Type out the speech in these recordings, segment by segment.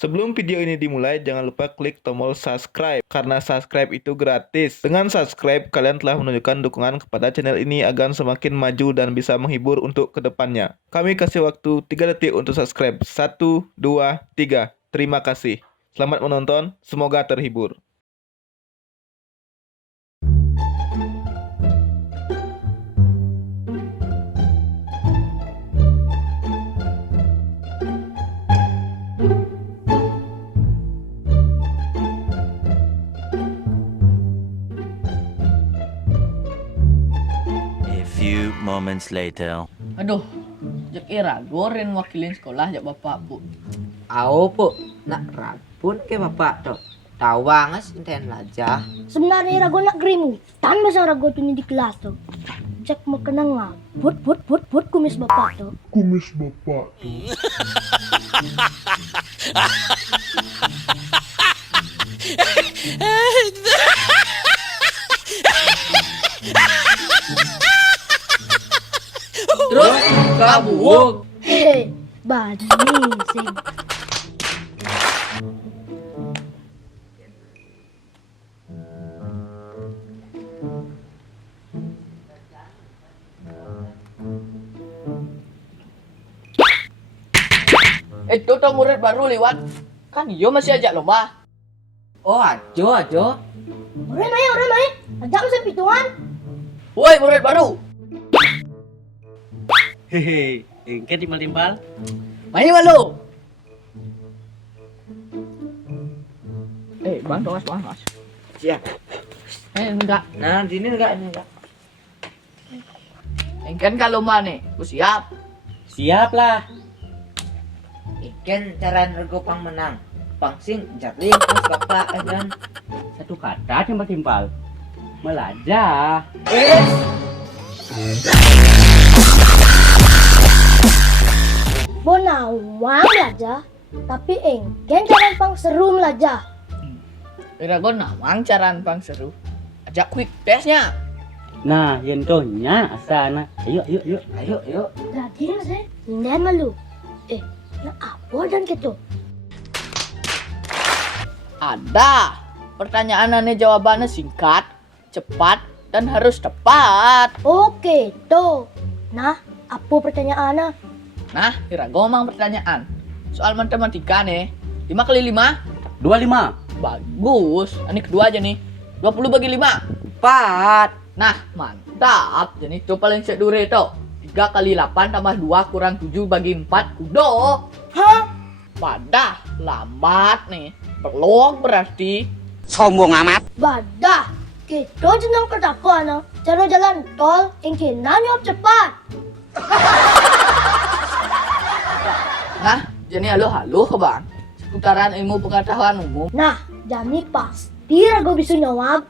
Sebelum video ini dimulai, jangan lupa klik tombol subscribe, karena subscribe itu gratis. Dengan subscribe, kalian telah menunjukkan dukungan kepada channel ini agar semakin maju dan bisa menghibur untuk kedepannya. Kami kasih waktu 3 detik untuk subscribe. 1, 2, 3. Terima kasih. Selamat menonton, semoga terhibur. A few moments later. Aduh, jak ira goren wakilin sekolah jak bapak bu. Ao po, nak rapun ke bapak to. Tawangas inten laja. Sebenarnya rago nak grimu. Tan masa rago tu ni di kelas tu. Cek makanang nga. Put kumis bapak tu. Terus kabur. Hehe, bani sing. Itu tuh murid baru lewat. Kan yo masih ajak lomba. Oh ajo. Orang main. Ajak masa pituan. Woi murid baru, Hehe, engke timbal-timbal. main malu. Bang, mas. Siap. Enggak. Nah, ini enggak. Engken kalau lomba nih, aku siap. Siap lah. Ikan cara rego pang menang. Pangsing jarling pas bapak dan Satu kata timbal-timbal. Melajah. Bonawang aja. Tapi engken jangan pang serum aja. Ira gon nawang caran pang seru. Ajak quick testnya. Nah, yentonya asana. Ayo. ayo. Jadi saya indah malu. Nak apa dan gitu? Ada. Pertanyaannya jawabannya singkat, cepat, dan harus tepat. Oke, tuh. Nah, apa pertanyaannya? Nah, Ira gomang pertanyaan. Soal matematika nih. 5 kali 5? 25. Bagus. Ini kedua aja nih. 20 bagi 5. 4. Nah, mantap. Jadi itu paling sedure itu. 3 kali 8 tambah 2 kurang 7 bagi 4 kudo. Hah? Padah, lambat nih. Pelong berarti. Badah. Kita jenang pertama na. Cara jalan tol, engken nanyop cepat. Nah, jadi halo ke bang. Seputaran ilmu pengetahuan umum. Nah, jadi pasti rago bisa jawab.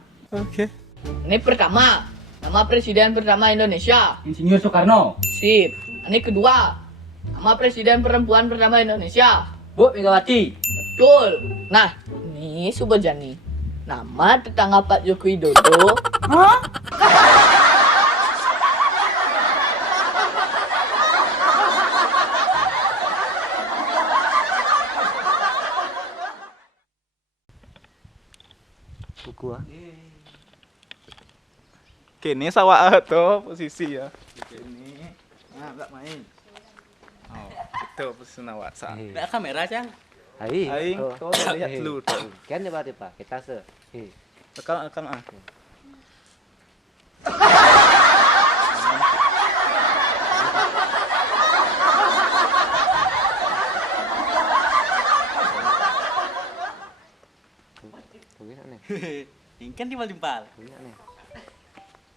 Ini pertama. Nama Presiden pertama Indonesia. Insinyur Soekarno. Sip. Ini kedua. Nama Presiden perempuan pertama Indonesia. Bu Megawati. Betul. Nah, ini Subajani. Nama tetangga Pak Joko Widodo. Hah? Buku ah. Kini sawah tuh posisi ya. Kini. Nah, enggak main. Oh, itu posisi nawak sa. Ada kamera, Cang. Aing tuh lihat dulu tuh. Kan tiba-tiba kita se. Akang ah. Hehe, engke timbal-timbal.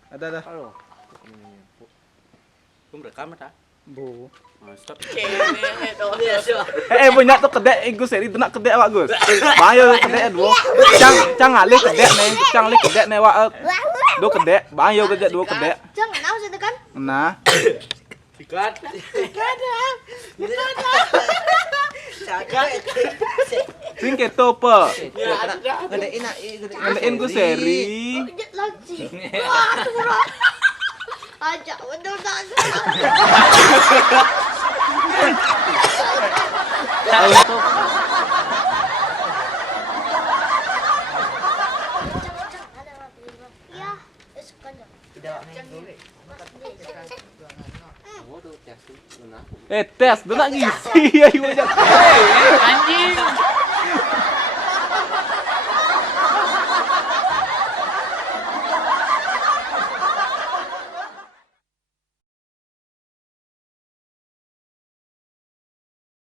Ada. Halo. Kum rekam ta? Bu. Stop. Punya tuh kedek Gus seri itu nak kedek Wak Gus. Bayo kedek dua. Cang alih kedek nih, cang alih kedek nih Wak. Dua kedek, bayo kedek dua kedek. Jangan tahu saya tekan. Nah, Sikat. sing keto pe. Gedein Gus seri. Jet lagi. Wah, turun. Ajak betul tak. Tahu tuh. tes, udah ngisi ayo aja. Anjing.